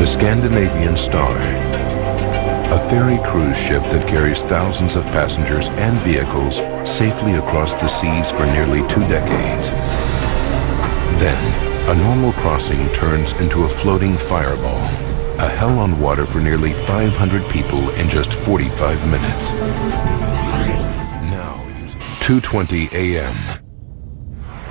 The Scandinavian Star, a ferry cruise ship that carries thousands of passengers and vehicles safely across the seas for nearly 2 decades. Then, a normal crossing turns into a floating fireball, a hell on water for nearly 500 people in just 45 minutes. Now, 2:20 a.m.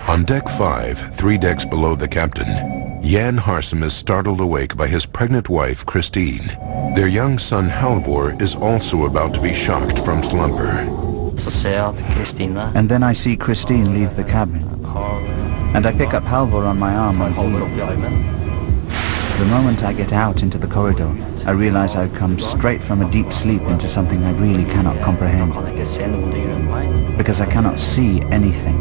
On deck 5, 3 decks below the captain, Jan Harsem is startled awake by his pregnant wife, Christine. Their young son, Halvor, is also about to be shocked from slumber. And then I see Christine leave the cabin. And I pick up Halvor on my arm and hold him. The moment I get out into the corridor, I realize I've come straight from a deep sleep into something I really cannot comprehend. Because I cannot see anything.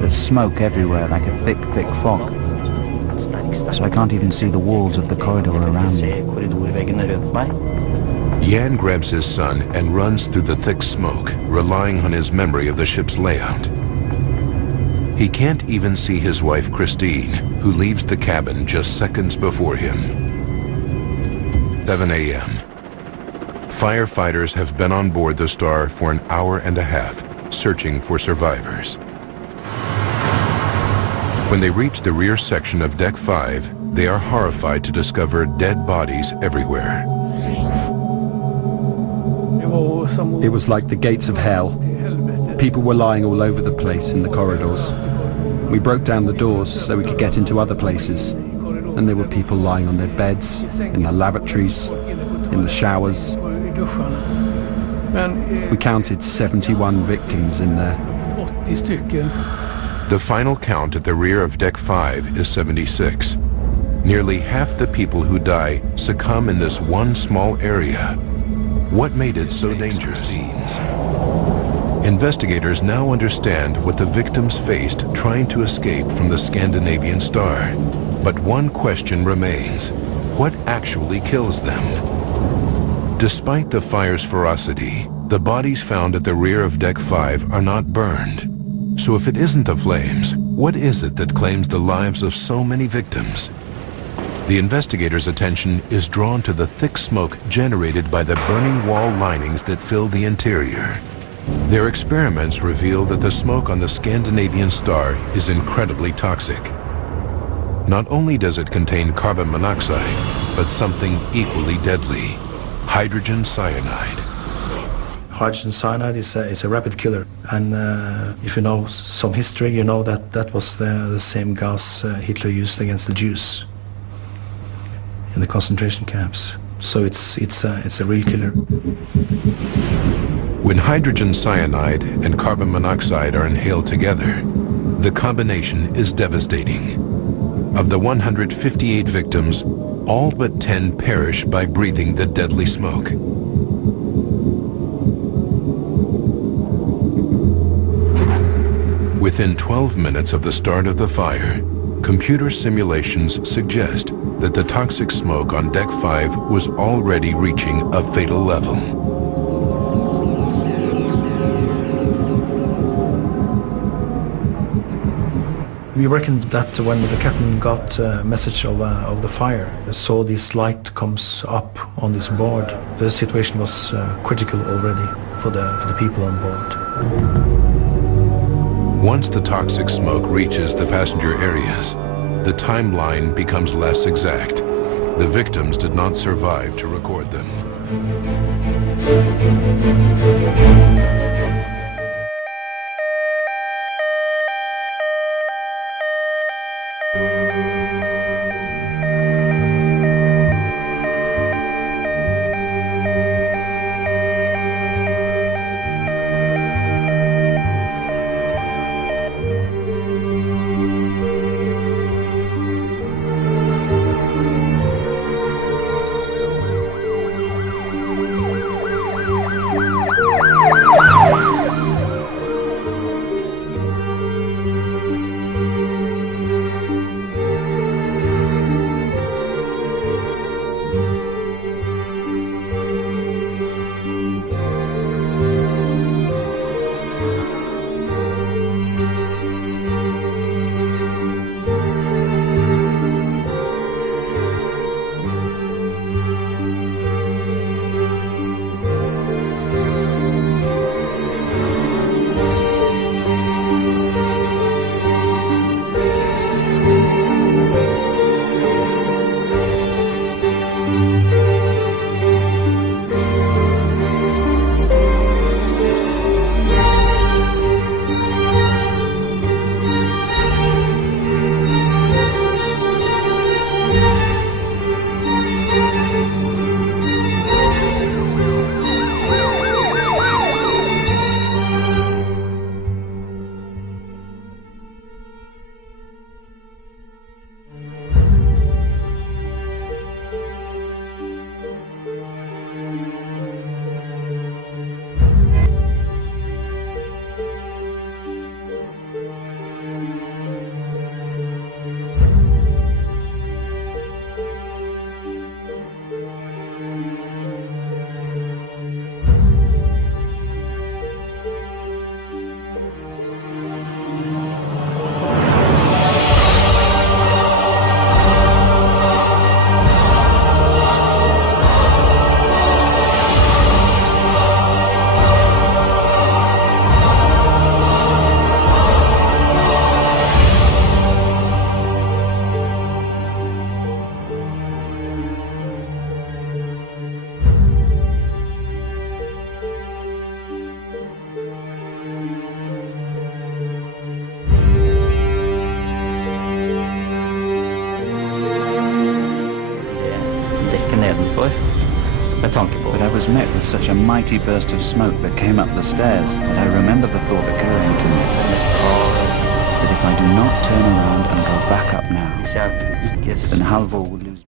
There's smoke everywhere like a thick, thick fog. So I can't even see the walls of the corridor around me. Jan grabs his son and runs through the thick smoke, relying on his memory of the ship's layout. He can't even see his wife Christine, who leaves the cabin just seconds before him. 7 a.m. Firefighters have been on board the Star for an hour and a half, searching for survivors. When they reach the rear section of Deck 5, they are horrified to discover dead bodies everywhere. It was like the gates of hell. People were lying all over the place in the corridors. We broke down the doors so we could get into other places. And there were people lying on their beds, in the lavatories, in the showers. We counted 71 victims in there. The final count at the rear of Deck 5 is 76. Nearly half the people who die succumb in this one small area. What made it so dangerous? Investigators now understand what the victims faced trying to escape from the Scandinavian Star. But one question remains: what actually kills them? Despite the fire's ferocity, the bodies found at the rear of Deck 5 are not burned. So if it isn't the flames, what is it that claims the lives of so many victims? The investigators' attention is drawn to the thick smoke generated by the burning wall linings that fill the interior. Their experiments reveal that the smoke on the Scandinavian Star is incredibly toxic. Not only does it contain carbon monoxide, but something equally deadly: hydrogen cyanide. Hydrogen cyanide is a rapid killer, and if you know some history, you know that that was the same gas Hitler used against the Jews in the concentration camps. So it's a real killer. When hydrogen cyanide and carbon monoxide are inhaled together, the combination is devastating. Of the 158 victims, all but 10 perish by breathing the deadly smoke. Within 12 minutes of the start of the fire, computer simulations suggest that the toxic smoke on Deck 5 was already reaching a fatal level. We reckoned that when the captain got a message of the fire, saw this light comes up on this board, the situation was critical already for the people on board. Once the toxic smoke reaches the passenger areas, the timeline becomes less exact. The victims did not survive to record them. nedenfor. Med tanke på But I was met with such a mighty burst of smoke that came up the stairs that I remember the thought occurring to me that if I do not turn around and go back up now, hvis jeg ikke then Halvor will lose.